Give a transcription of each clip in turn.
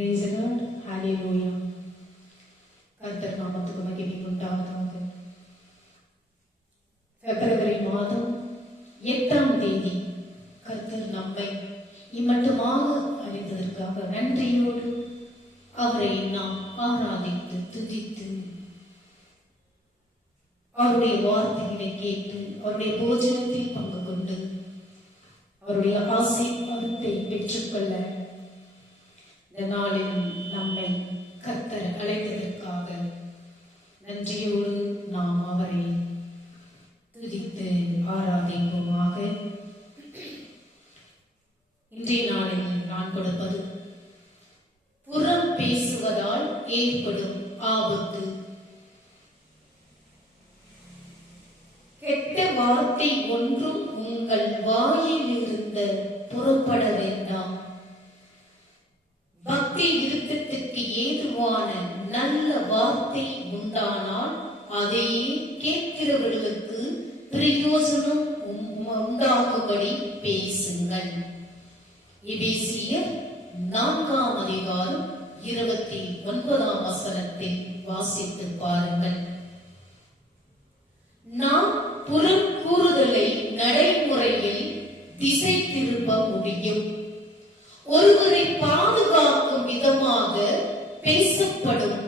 Praise the Lord. Hallelujah. கர்த்தர் நாமத்துக்கு மகிமை உண்டாவதாக. பிப்ரவரி மாதம் 8ஆம் தேதி கர்த்தர் நம்மை இம்மட்டுமாக அறிந்ததற்காக நன்றியோடு அவரை நாம் ஆராதித்து துதித்து அவருடைய வார்த்தைகளை கேட்டு அவருடைய போஜனத்தில் பங்கு கொண்டு அவருடைய ஆசீர்வாதத்தை பெற்றுக்கொள்ள இந்த நாளில் நம்மை கர்த்தர் அழைத்ததற்காக நன்றியோடு நாம் அவரை துதித்து ஆராதிப்போமாக. இன்றைய நாளில் நான் கொடுப்பது புறம் பேசுவதால் ஏற்படும் ஆபத்து. கெட்ட வார்த்தை ஒன்றும் உங்கள் வாயில் இருந்து புறப்பட வேண்டாம். பக்தி விருத்தத்திற்கு ஏதுவான நல்ல வார்த்தை உண்டானால் அதையே கேட்கிறவர்களுக்கு பிரயோஜனம் உண்டாகும்படி பேசுங்கள். எபேசியர் 4ஆம் அதிகாரம் 29ஆம் வசனத்தை வாசித்து பாருங்கள். நாம் புறம் கூறுதலை நடைமுறையில் திசை திருப்ப முடியும். ஒருவரை பாதுகாக்கும் விதமாக பேசப்படும்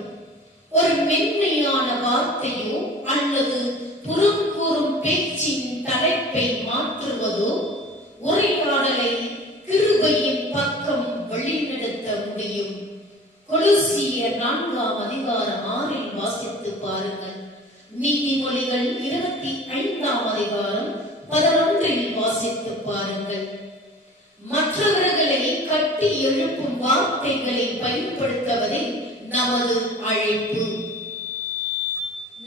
ஒரு மென்மையான வார்த்தையோ அல்லது புறம் கூறும் பேச்சின் தலைப்பை மாற்றுவதோ உரையாடலை கிருபையின் பக்கம் வழிநடத்த முடியும். கொலோசியர் 4ஆம் அதிகாரம் 6இல் வாசித்து பாருங்கள். நீதிமொழிகள் 25ஆம் அதிகாரம் 11இல் வாசித்து பாருங்கள். மற்றவர்களை கட்டி எழுப்பும் வார்த்தைகளை பயன்படுத்துவதே நமது அழைப்பு.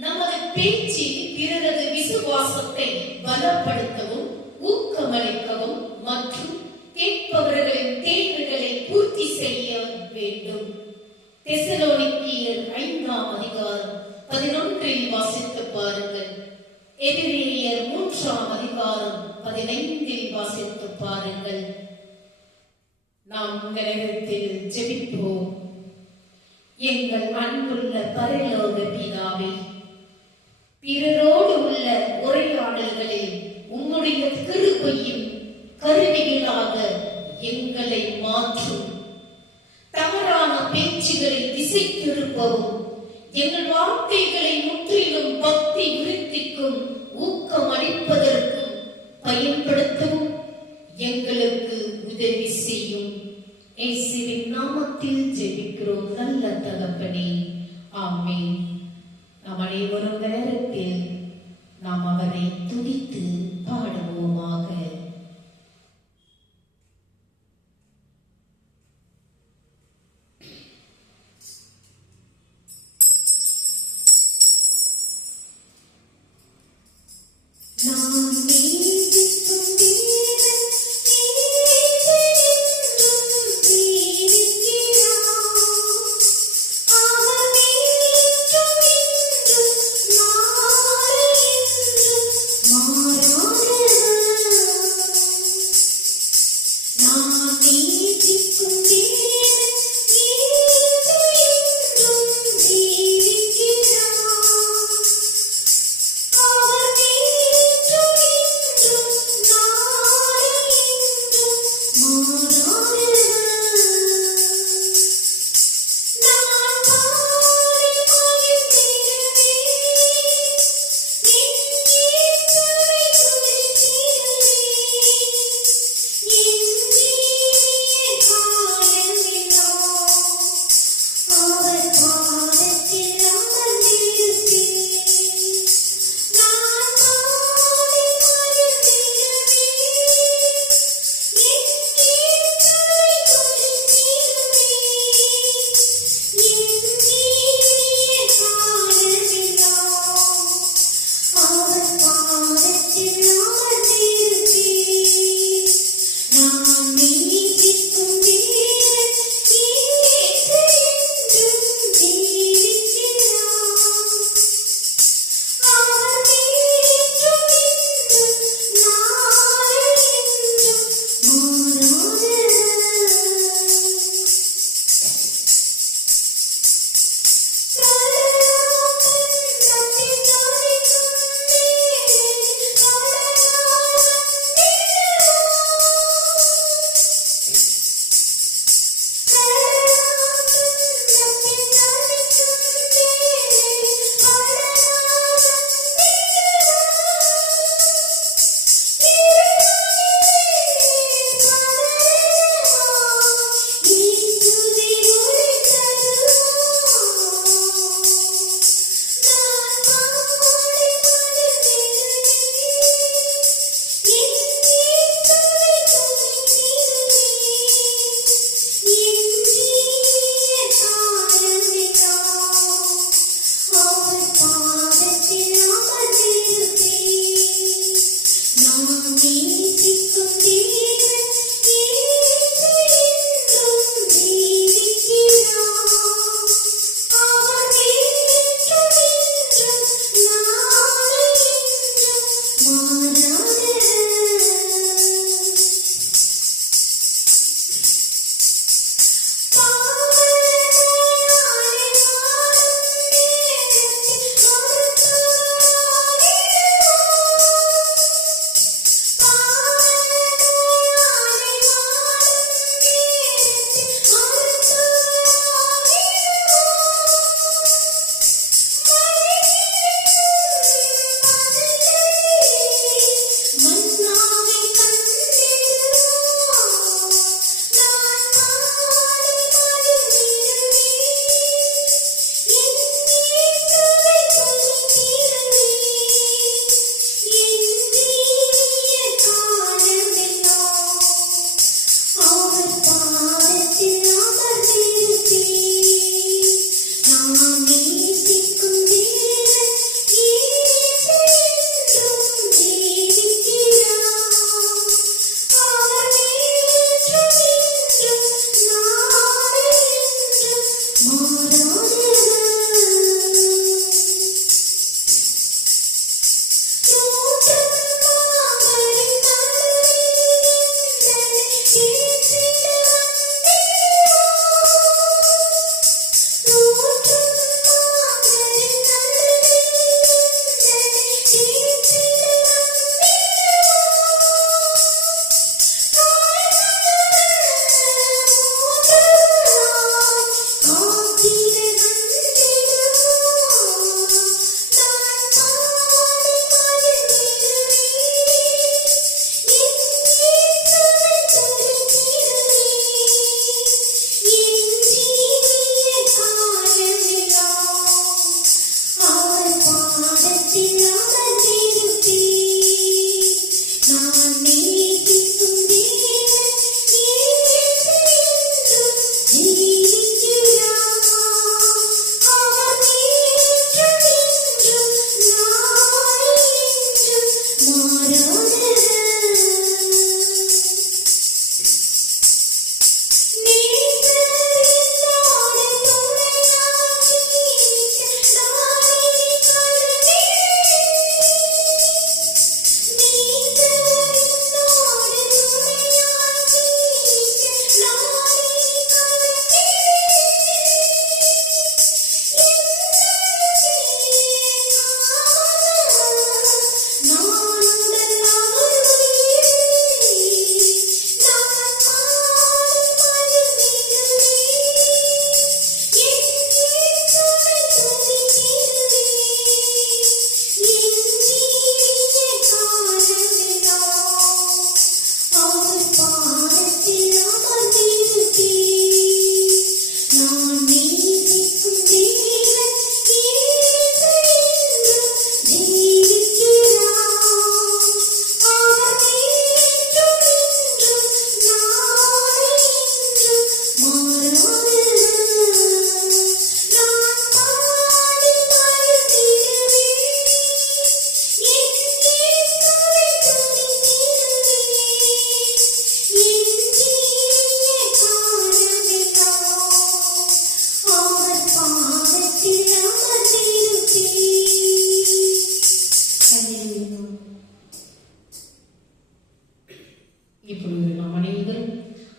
நமது பேச்சு பிறரது விசுவாசத்தை பலப்படுத்தவும் ஊக்கமளிக்கவும் மற்றும் கேட்பவர்களின் தேவைகளை பூர்த்தி செய்ய வேண்டும். தெசலோனிக்கேயர் 5ஆம் அதிகாரம் 11இல் வாசித்து பாருங்கள். எபிரேயர் 3ஆம் அதிகாரம் 15இல் வாசித்து பாருங்கள். நாம் இந்த நேரத்தில் ஜெபிப்போம். எங்கள் அன்புள்ள பரலோக பிதாவே, பிறரோடு உள்ள உரையாடல்களில் உம்முடைய கிருபையின் கருவிகளாக எங்களை மாற்றும். தவறான பேச்சுகளை திசை திருப்பவும் எங்கள் வார்த்தைகளை முற்றிலும் பக்தி விருத்திக்கும் ஊக்கம் அளிப்பதற்கும் பயன்படுத்தவும் எங்களுக்கு உதவி செய்யும். இயேசுவின் நாமத்தில் ஜெபிக்கிறோம் நல்ல தகப்பனே, ஆமென். நாம் அனைவரும் நேரத்தில் நாம் அவரை துதித்து பாடுவோமாக. இப்பொழுது நாம் அனைவரும்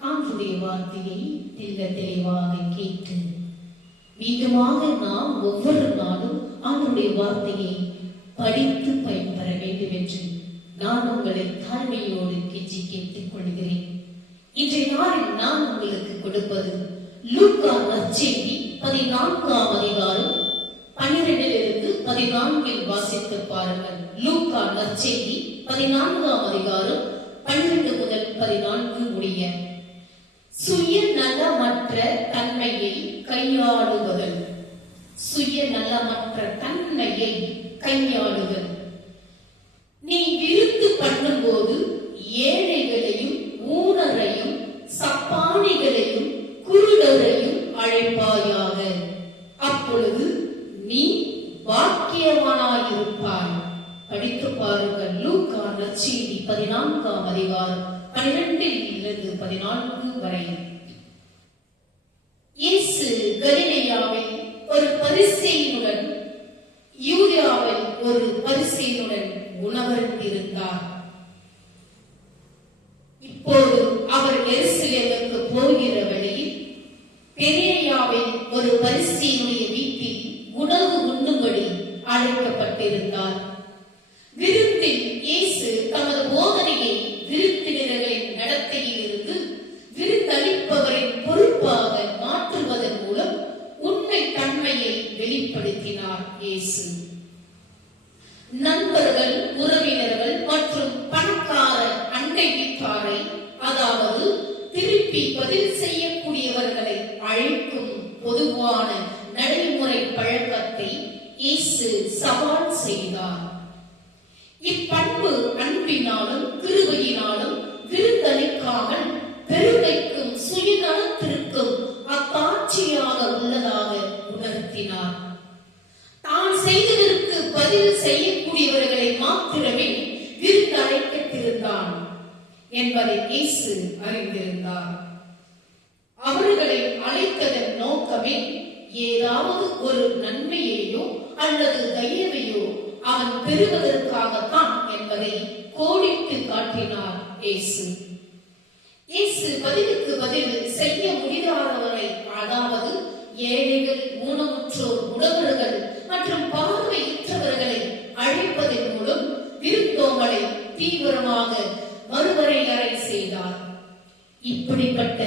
ஆண்டுடைய வார்த்தையை தெளிவாக கேட்டு மீண்டுமாக நாம் ஒவ்வொரு நாளும் ஆண்டுடைய வார்த்தையை படித்து பயன்பெற வேண்டும் என்று நான் உங்களை தாழ்மையோடு கெஞ்சி கேட்டுக் கொள்கிறேன். இன்றைய நாளில் நான் உங்களுக்கு கொடுப்பது லூக்கா நற்செய்தி 14ஆம் அதிகாரம் 12 14 வாசித்து பாருங்கள். லூக்கா நற்செய்தி 14ஆம் அதிகாரம் 12 முதல் 14 முடிய. சுயநலமற்ற தன்மையை கையாளுவதல். சுயநலமற்ற தன்மையை கையாளுதல். நீ விருந்து பண்ணும்போது ஏழைகளையும் ஊனரையும் சப்பானிகளையும் குருடரையும் அழைப்பாயாக. அப்பொழுது நீ பாக்கியவானாயிருப்பாய். படித்து பாருங்கள். லூக்கா நற்செய்தி 14ஆம் அதிகாரம் 12 14 வரை. இயேசு கலிலேயாவில் ஒரு பரிசேயனுடன் யூதேயாவில் ஒரு பரிசேயனுடன் உணவருந்திருந்தார். இப்போது அவர் எருசலேமுக்கு போகிற வழியில் பெரேயாவில் ஒரு பரிசேயனுடைய வீட்டில் உணவு உண்ணும்படி அழைக்கப்பட்டிருந்தார். விருந்தில் இயேசு தமது போதனையை விருந்தினர்களின் நடத்தையில் இருந்து விருந்தளிப்பவரின் பொறுப்பாக மாற்றுவதன் மூலம் உண்மை தன்மையை வெளிப்படுத்தினார். இயேசு நண்பர்கள், உறவினர்கள் மற்றும் பணக்கார அண்டை வீட்டாரை, அதாவது திருப்பி பதில் செய்யக்கூடியவர்களை அழைக்கும் பொதுவான நடைமுறை பழக்கத்தை இயேசு சவால் செய்தார். இப்பண்பு அன்பினாலும் கிருபையினாலும் விருந்தளிக்காமல் பெருமைக்கும் சுயநலத்திற்கும் அக்காட்சியாக உள்ளதாக உணர்த்தினார். தான் செய்ததற்கு பதில் செய்யக்கூடியவர்களை மாத்திரமே விருந்தழைக்கத்திருந்தான் என்பதை இயேசு அறிந்திருந்தார். அவர்களை அழைத்ததன் நோக்கமே ஏதாவது ஒரு நன்மையையோ அல்லது தயவையோ அவன் பெறுவதற்காகத்தான் என்பதை கோடிட்டு காட்டினார் இயேசு. இயேசு பதிலுக்கு பதில் செய்ய முடியாதவரை, அதாவது ஏழைகள், ஊனமுற்றோர், உழவர்கள் மற்றும் பார்வையற்றவர்களை அழைப்பதன் மூலம் விருந்தோம்பலை தீவிரமாக மறுவரையறை செய்தார். இப்படிப்பட்ட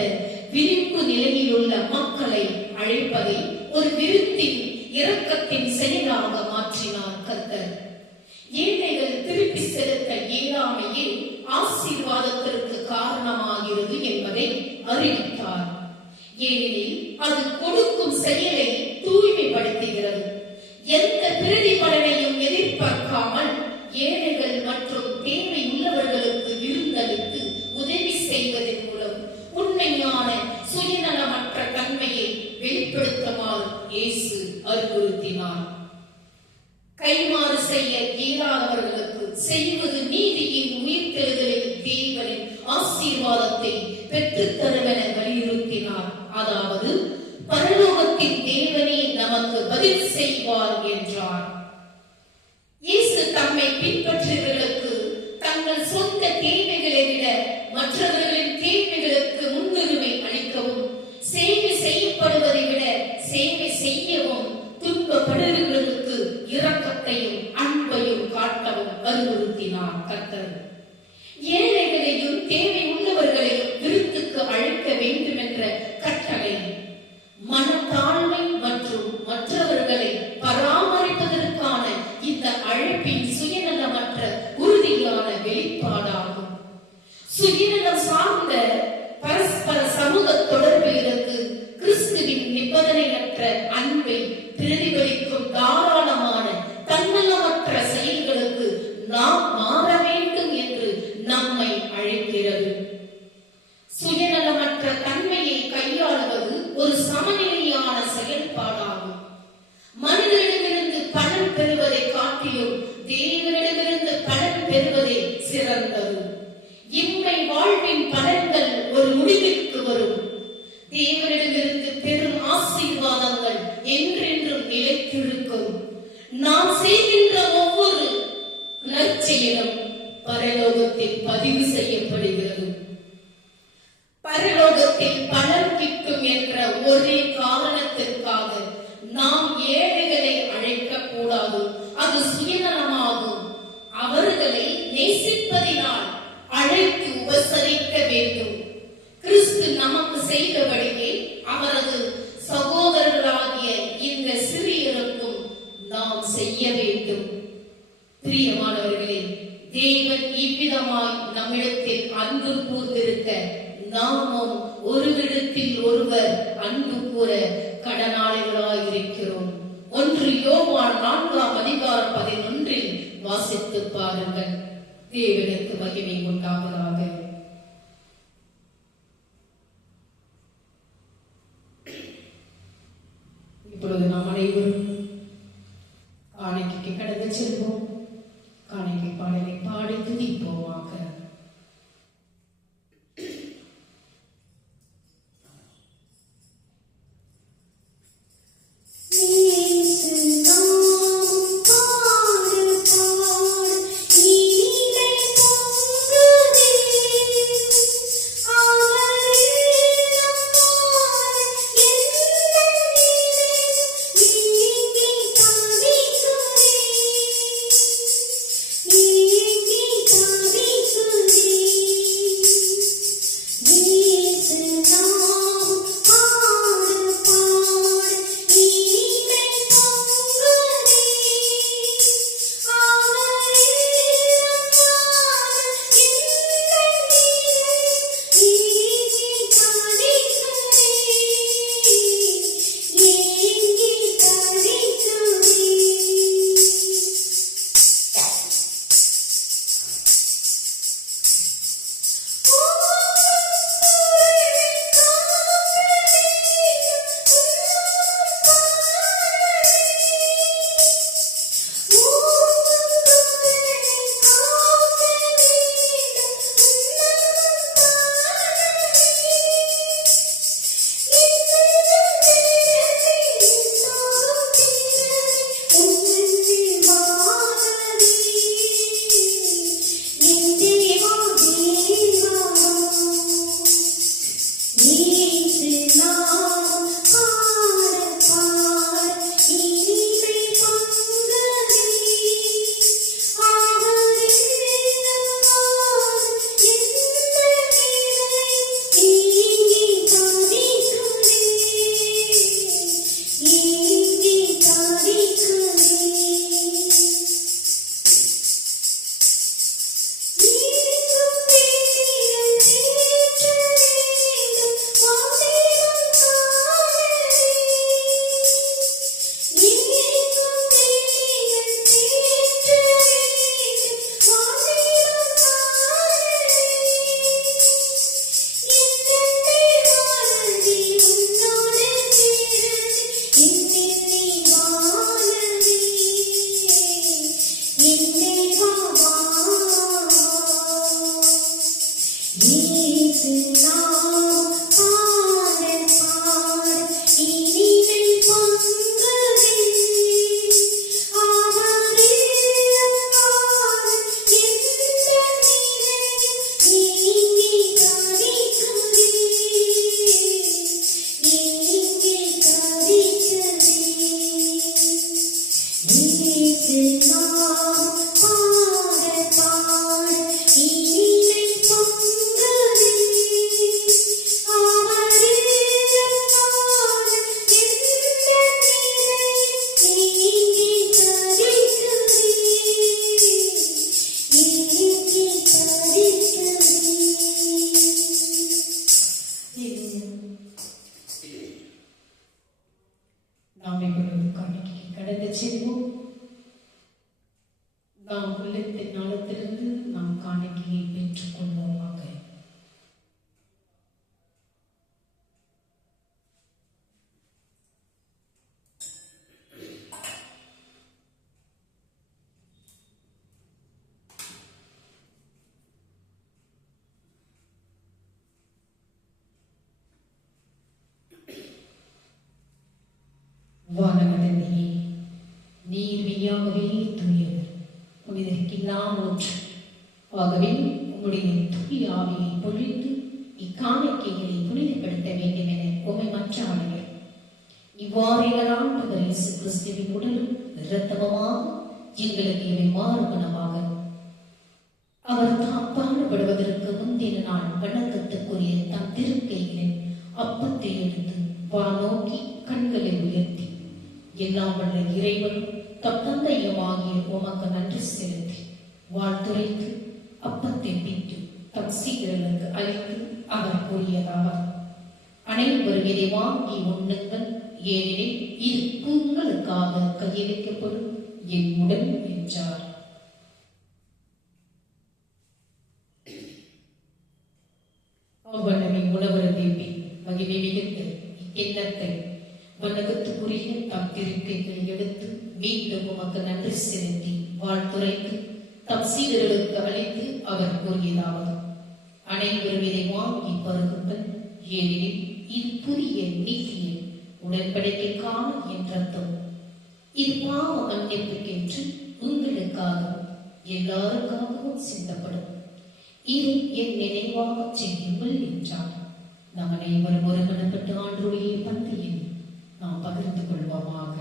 விரிப்பு நிலையில் உள்ள மக்களை அழைப்பதை ஒரு விருந்தின் இரக்கத்தின் செயலாக மாற்றினார் கர்த்தர். ஏழைகள் திருப்பி செலுத்த இயலாமையே ஆசீர்வாதத்திற்கு காரணமாகிறது என்பதை அறிவித்தார். ஏனெனில் அது கொடுக்கும் செயலை தூய்மைப்படுத்துகிறது. எந்த பிரதிபலனையும் எதிர்பார்க்காமல் ஏழைகள் மற்றும் தேவை உள்ளவர்களுக்கு விருந்தளித்து உதவி செய்வதன் மூலம் உண்மையான சுயநலமற்ற தன்மையை வெளிப்படுத்துமாறு இயேசு அறிவுறுத்தினார். கைமாறு செய்ய இயலாதவர்களுக்கு செய்வது நீதியின் உயிர்த்தெழுதலில் தேவனின் ஆசீர்வாதத்தை பெற்றுத் தருவென வலியுறுத்தினார். அதாவது பரலோகத்தின் தேவனே நமக்கு பதில் செய்வார் என்றார். இயேசு தம்மை பின்பற்றியவர்களுக்கு தங்கள் சொந்த தேவைகளை விட மற்றவர்களின் தேவைகளுக்கு முன்னுரிமை அளிக்கவும், சேவை செய்யப்படுவதை விட சேவை செய்யவும், துன்பப்படுகிறவர்களுக்கு இரக்கத்தையும் அன்பையும் காட்டவும் அறிவுறுத்தினார் கர்த்தர். ஏழைகளையும் தேவை உள்ளவர்களையும் விருந்துக்கு அழைக்க வேண்டும் என்ற கட்டளை மனத்தாழ்மை மற்றும் மற்றவர்களை பராமரிப்பதற்கான இந்த அழைப்பின் சுயநலமற்ற உறுதியான வெளிப்பாடாகும். சுயநலம் சார்ந்த பரஸ்பர சமூக தொடர்புகளுக்கு கிறிஸ்துவின் நிபந்தனையற்ற அன்பை பிரதிபலிக்கும் தாராளமான தன்னலமற்ற செயல்களுக்கு நாம் மாற வேண்டும் என்று நம்மை அழைக்கிறது. சுயநலமற்ற தன்மையை கையாளுவது ஒரு சமநிலையான செயல்பாடாகும். மனிதனிடமிருந்து பலன் பெறுவதை காட்டிலும் தேவனிடமிருந்து பலன் பெறுவதே சிறந்தது. இம்மை வாழ்வின் பலன்கள் ஒரு முடிவிற்கு வரும். தேவனிடமிருந்து பெரும் ஆசீர்வாதங்கள் என்றென்றும் நிலைத்திருக்கும். நாம் செய்கின்ற ஒவ்வொரு நற்செயலும் பரலோகத்தில் பதிவு செய்யப்படுகிறது. பரலோகத்தில் பலன் கிட்டும் என்ற ஒரே காரணத்திற்காக நாம் ஏழைகளை அழைக்க கூடாது. அது சுயநலமாகும். அவர்களை நேசிப்பதினால் அழைத்து உபசரிக்க வேண்டும். கிறிஸ்து நமக்கு செய்தபடியே அவரது சகோதரர்களாகிய இந்த சிறியருக்கும் நாம் செய்ய வேண்டும். பிரியமானவர்களே, தேவன் இவ்விதமாய் நம்மிடத்தில் அன்பு கூர்ந்திருக்க நாமும் ஒருவரிடத்தில் ஒருவர் அன்பு கூற கடனாளிகளாயிருக்கிறோம். 1 யோவான் 4:11 வாசித்து பாருங்கள். தேவனுக்கு மகிமை உண்டாவதாக. இப்பொழுது நாம் அனைவரும் காணிக்கைக்கு கடந்து செல்வோம். காணிக்கை பாடலை பாடி துதிப்போமாக. Thank you. ஏற்றுக்கொள்வோமாக. வானகதனையே, நீர் மெய்யாகவே தூயவர், புனிதற்கெல்லாம் ஒன்று. ஆகவே உம்முடைய தூய ஆவியை பொழிந்து இக்காணிக்கைகளை புனிதப்படுத்த வேண்டும் என உம்மை மன்றாடுகிறேன். இவ்வாறு ஆண்டவர் இயேசு கிறிஸ்துவின் உடலும் இரத்தமுமாக எங்களுக்கு இவை மாறுபனமாக. அவர் தாம் பாடுபடுவதற்கு முந்தின நாள் வணக்கத்துக்குரிய தம் திருக்கைகளில் அப்பத்தை எடுத்து வானோக்கி கண்களை உயர்த்தி, எல்லாம் வல்ல இறைவன் தம் தந்தையுமாகிய உமக்கு நன்றி செலுத்தி வாழ்த்துரைத்து அப்பத்தை பிட்டு தம் சீடர்களுக்கு அளித்து அவர் கூறியதாவது: அனைவரும் இதை வாங்கி உண்ணுங்கள், ஏனெனில் இது உங்களுக்காக கையளிக்கப்படும் என் உடல் என்றார். அவ்வளவை உணவருந்தை பின் மகிமை மிகுந்த இக்கிண்ணத்தை வணக்கத்துக்குரிய தம் திருக்கைகளை எடுத்து மீண்டும் உமக்கு நன்றி செலுத்தி வாழ்த்துரைத்து தம் சீடர்களுக்கு அளித்து அவர் கூறியதாவது: அனைவரும் இதை வாங்கி பருகுங்கள், ஏனெனில் இது புதிய நீதிய உடன்படிக்கைக்கான என் ரத்தம். இது பாவ மன்னிப்புக்கென்று உங்களுக்காகவும் எல்லாருக்காகவும் சிந்தப்படும். இது என் நினைவாக செய்யுங்கள் என்றார். நாம் அனைவரும் ஒருமனப்பட்டு ஆண்டவருடைய பந்தியில் நாம் பகிர்ந்து கொள்வோமாக.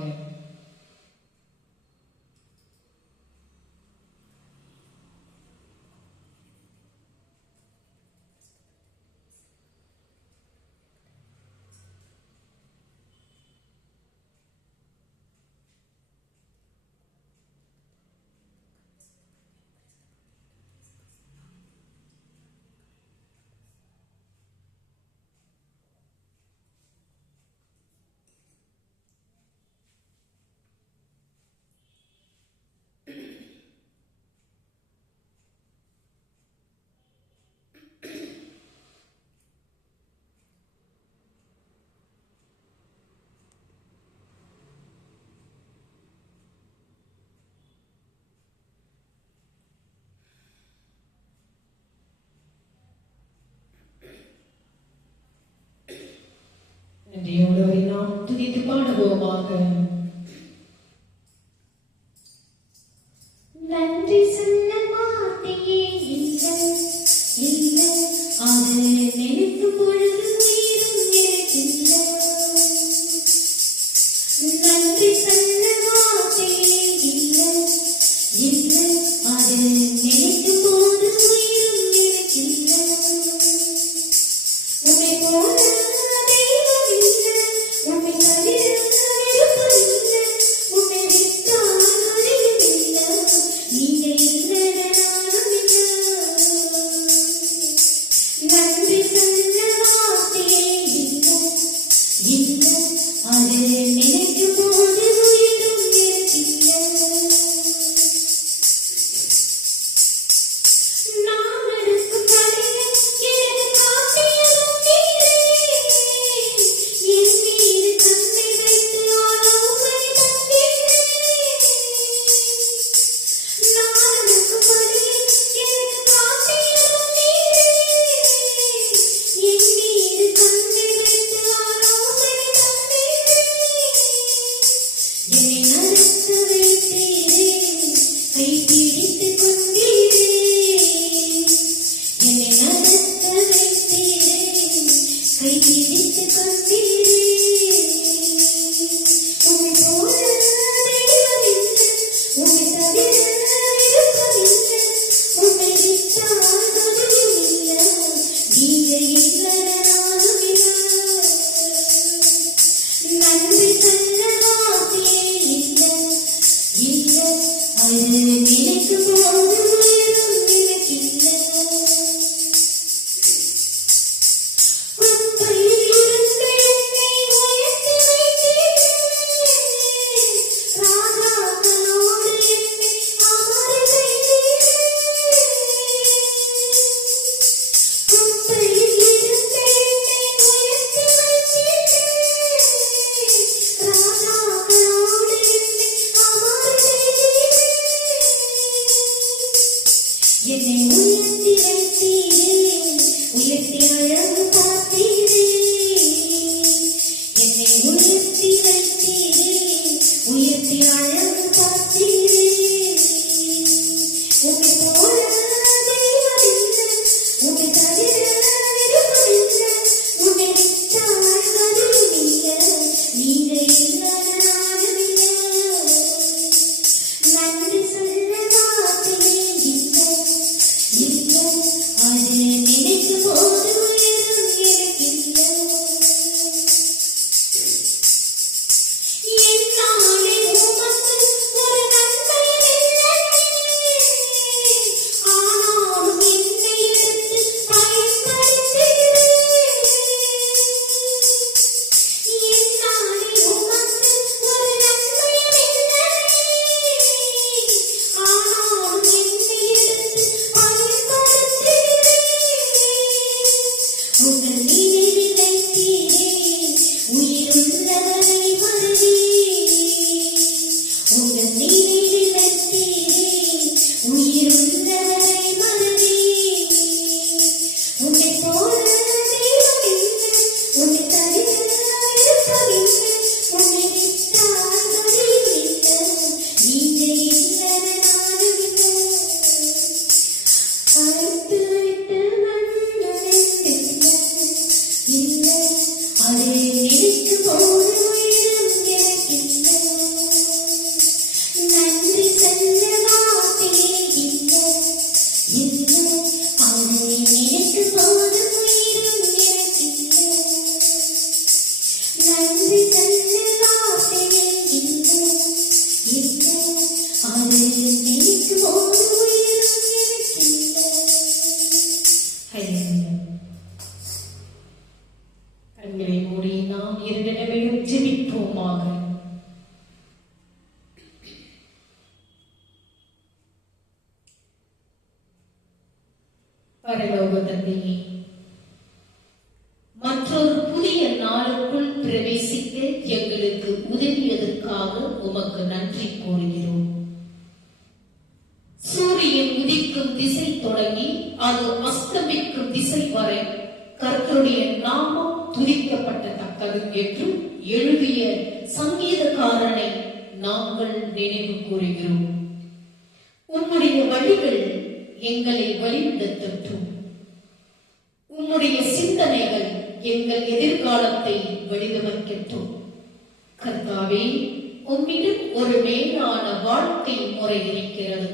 நன்றியோடு நாம் துதித்து பாடுவோமாக. நன்றி சொல்ல வார்த்தையே இல்லை, இல்லை, அது நினைக்கும் பொழுது உயிரும் எனக்கில்லை. நன்றி சொல்ல வார்த்தையே இல்லை, இல்லை, அது நினைக்கும் போது உயிரும் எனக்கில்லை. உன்னை போல இல்லை, அதை நினைக்கும் போது உயிரும் எனக்கில்லை. நன்றி சொல்ல வார்த்தையே இல்லை, இல்லை, அதை நினைக்கும் போது உயிரும் எனக்கில்லை. நன்றி சொல்ல வார்த்தையே இல்லை, இல்லை, அதை நினைக்கும் போது உயிரும் எனக்கில்லை. கண்களை மூடி நாம் இரண்டிடமிலும் ஜெபிப்போமாக. பரலோக தந்தையே, மற்றொரு புதிய நாளுக்குள் பிரவேசிக்க எங்களுக்கு உதவியதற்காக உமக்கு நன்றி கூறுகிறோம். சூரியன் உதிக்கும் திசை தொடங்கி அது அஸ்தமிக்கும் திசை வரை கர்த்தருடைய நாமம் துதிக்கப்படத்தக்கது என்று எழுதிய சங்கீதக்காரனை நாங்கள் நினைவு கூறுகிறோம். உம்முடைய வழிகள் எங்களை வழிநடத்தட்டும். உம்முடைய சிந்தனைகள் எங்கள் எதிர்காலத்தை வடிவமைக்கட்டும். கர்த்தாவே, உம்மிடம் ஒரு மேலான வாழ்க்கை முறை இருக்கிறது.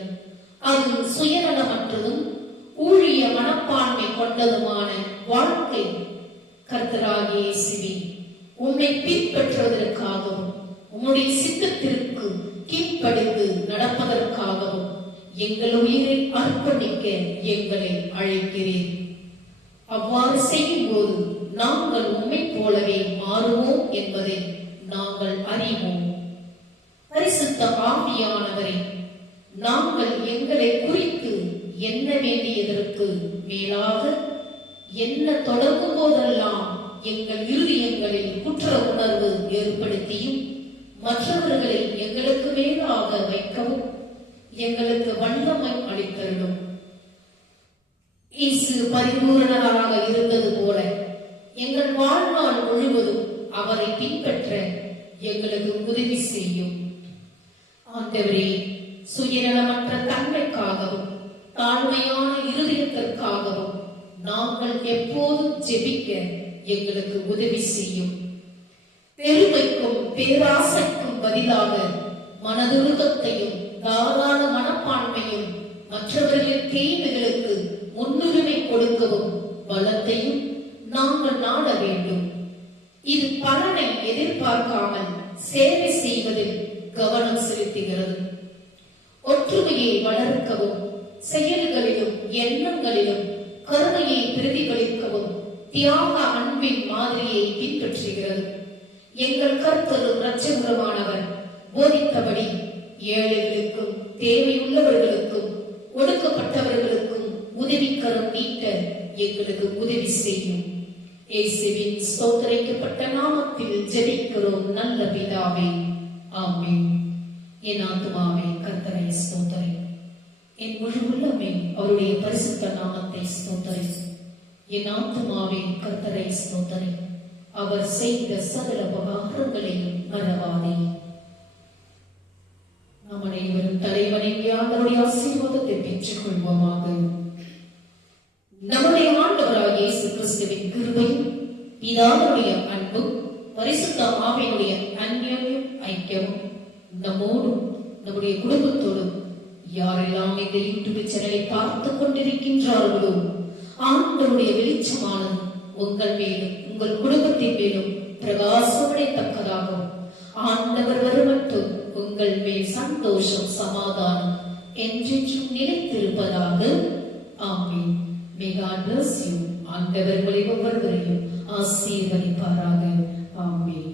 அது சுயநலமற்றதும் ஊழிய மனப்பான்மை கொண்டதுமான வாழ்க்கை. கர்த்தராகிய இயேசுவே, உம்மை பின்பற்றுவதற்காகவும் உம்முடைய சித்தத்திற்கு கீழ்ப்படிந்து நடப்பதற்காகவும் எங்கள் உயிரை அர்ப்பணிக்க எங்களை அழைக்கிறேன். அவ்வாறு செய்யும் போது நாங்கள் உம்மை போலவே மாறுவோம் என்பதை நாங்கள் அறிவோம். பரிசுத்த ஆவியானவரை, நாங்கள் எங்களை குறித்து எண்ண வேண்டியதற்கு மேலாக என்ன தொடங்கும் போதெல்லாம் எங்கள் இருதயங்களில் குற்ற உணர்வு ஏற்படுத்தியும் மற்றவர்களை எங்களுக்கு மேலாக வைக்கவும் எங்களுக்கு வல்லமை அளித்தருளும். இயேசு பரிபூரணராக இருந்தது போல எங்கள் வாழ்நாள் முழுவதும் அவரை பின்பற்ற எங்களுக்கு உதவி செய்யும். ஆண்டவரே, சுயநலமற்ற தன்மைக்காகவும் தாழ்மையான இருதயத்திற்காகவும் நாங்கள் எப்போதும் ஜெபிக்க எங்களுக்கு உதவி செய்யும். பெருமைக்கும் பேராசைக்கும் பதிலாக மனதுருகத்தையும் தாராள மனப்பான்மையும் மற்றவர்களின் தேவைகளுக்கு முன்னுரிமை கொடுக்கவும் பலத்தையும் நாங்கள் நாட வேண்டும். இது பலனை எதிர்பார்க்காமல் சேவை செய்வதில் கவனம் செலுத்துகிறது. ஒற்றுமையை வளர்க்கவும் செயல்களிலும் எண்ணங்களிலும் கருணையை பிரதிபலிக்கவும் தியாக அன்பின் மாதிரியை பின்பற்றுகிறது. எங்கள் கர்த்தரும் இரட்சகருமானவர் போதித்தபடி ஏழைகளுக்கும் தேவையுள்ளவர்களுக்கும் ஒடுக்கப்பட்டவர்களுக்கும் உதவிக்கரம் நீட்ட எங்களுக்கு உதவி செய்யும். இயேசுவின் ஸ்தோத்திரிக்கப்பட்ட நாமத்தில் ஜெபிக்கிறோம் நல்ல பிதாவே, ஆமென். என் ஆத்துமாவே கர்த்தரை ஸ்தோத்திரி, என் முழு உள்ளமே அவருடைய பரிசுத்த நாமத்தை ஸ்தோத்திரி. என் ஆத்துமாவே கர்த்தரை ஸ்தோத்திரி, அவர் செய்த சகல உபகாரங்களையும் மறவாதே. நாம் அனைவரும் தலைவணங்கி ஆண்டவருடைய ஆசீர்வாதத்தை பெற்றுக் கொள்வோமாக. நம்முடைய ஆண்டவராகிய இயேசு கிறிஸ்துவின் கிருபையும் பிதாவுடைய அன்பும் பரிசுத்த ஆவியினுடைய அன்யோன்யம் ஐக்கியமும் நம்மோடும் நம்முடைய குடும்பத்தோடும் யாரெல்லாம் இந்த யூடியூப் சேனலை பார்த்துக் கொண்டிருக்கின்றார்களோ ஆண்டவருடைய வெளிச்சமானது உங்கள் மேலும் உங்கள் குடும்பத்தின் மேலும் பிரகாசமடையத்தக்கதாகவும் ஆண்டவர் வருமட்டும் உங்கள் மேல் சந்தோஷம் சமாதானம் என்றென்றும் நிலைத்திருப்பதாக. ஆமென். May God bless you. ஆண்டவர் உங்களை ஒவ்வொருவரையும் ஆசீர்வதிப்பாராக. ஆமென்.